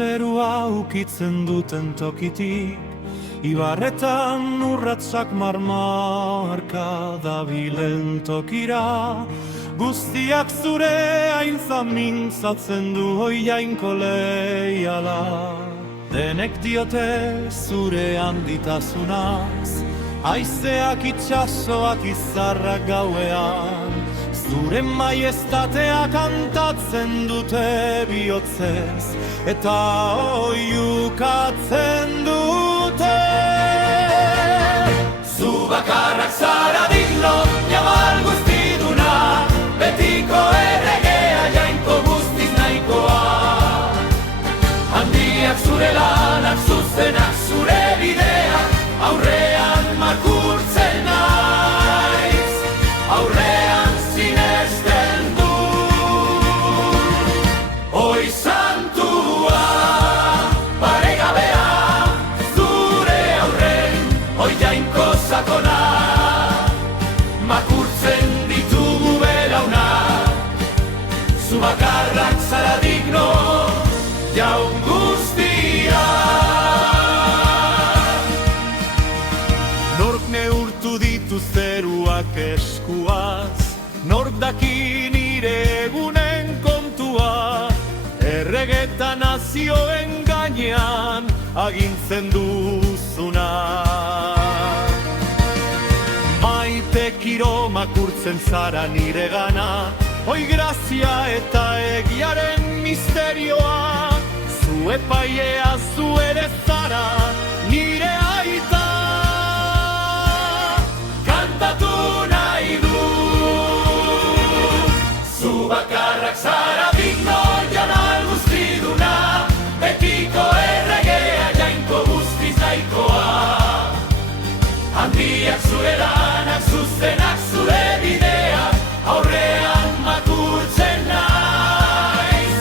zerua ukitzen duten tokitik, ibarretan urratzak marmarka dabilen tokira, guztiak zure aintza mintzatzen du hoi jainko leiala. Denek diote zure handitasunaz, haizeak itxasoak izarrak gauean, zure maiestatea kantatzen dute bihotzez, eta oiukatzen dute. Zu bakarrak zara digno, jabal guztiduna, betiko erregea jainko guztiz nahikoa. Handiak zure lanak, zuzenak zure bideak, aurrean makurtzen naiz, aurrean sinesten du. Oi santua, paregabea, zure aurren, oi jainko sakona, makurtzen ditugu belaunak, zu bakarrak zara digno, jaun guztia. Nork neurtu ditu zeruak eskuaz, nork daki nire egunen kontua, erregeta nazioen gainean agintzen duzuna. Maite kiro makurtzen zara nire gana, oi grazia eta egiaren misterioa, zu epailea zu ere zara nire aita. Kantatu nahi du, zu bakarrak zara digno, janal guztiduna, betiko erregea jainko guztiz nahikoa. Handiak zure lanak, zuzenak zure bideak, aurrean makurtzen naiz,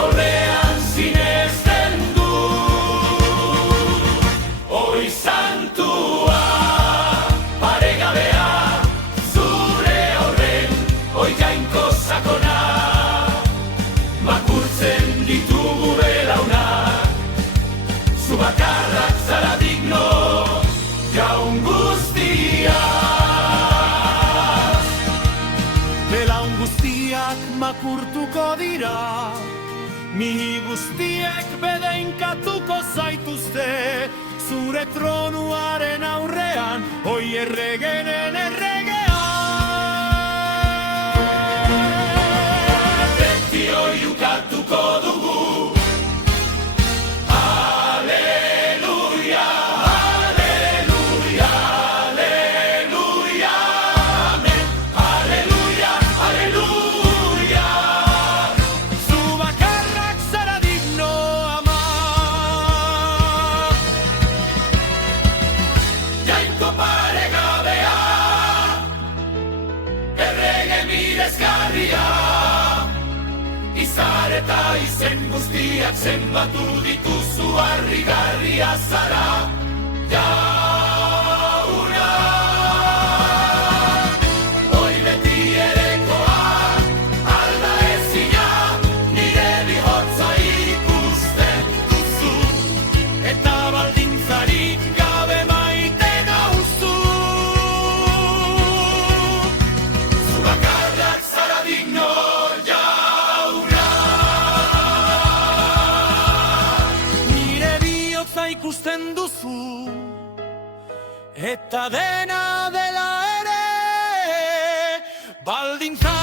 aurrean sinesten du. Oi santua, paregabea, zure aurren, oi jainko sakona, makurtzen ditugu belaunak, zu bakarrak zara digno, jaun guztia. Belaun guztiak makurtuko dira, mihi guztiek bedeinkatuko zaituzte, zure tronuaren aurrean, oi erregenen erregea. Beti oiukatuko dugu, aleluia, aleluia, aleluia, amen, aleluia, aleluia. Zu bakarrak zara digno ama, jainko paregabea, errege mirezgarria, izar eta izen guztiak zenbatu dituzu, harrigarria zara jauna. Oi beti erekoa, alda ezina, nire bihotza ikusten duzu, eta baldintzarik gabe maite nauzu. Zu bakarrak zara digno, jauna. Nire bihotza ikusten duzu, eta dena dela ere, baldintza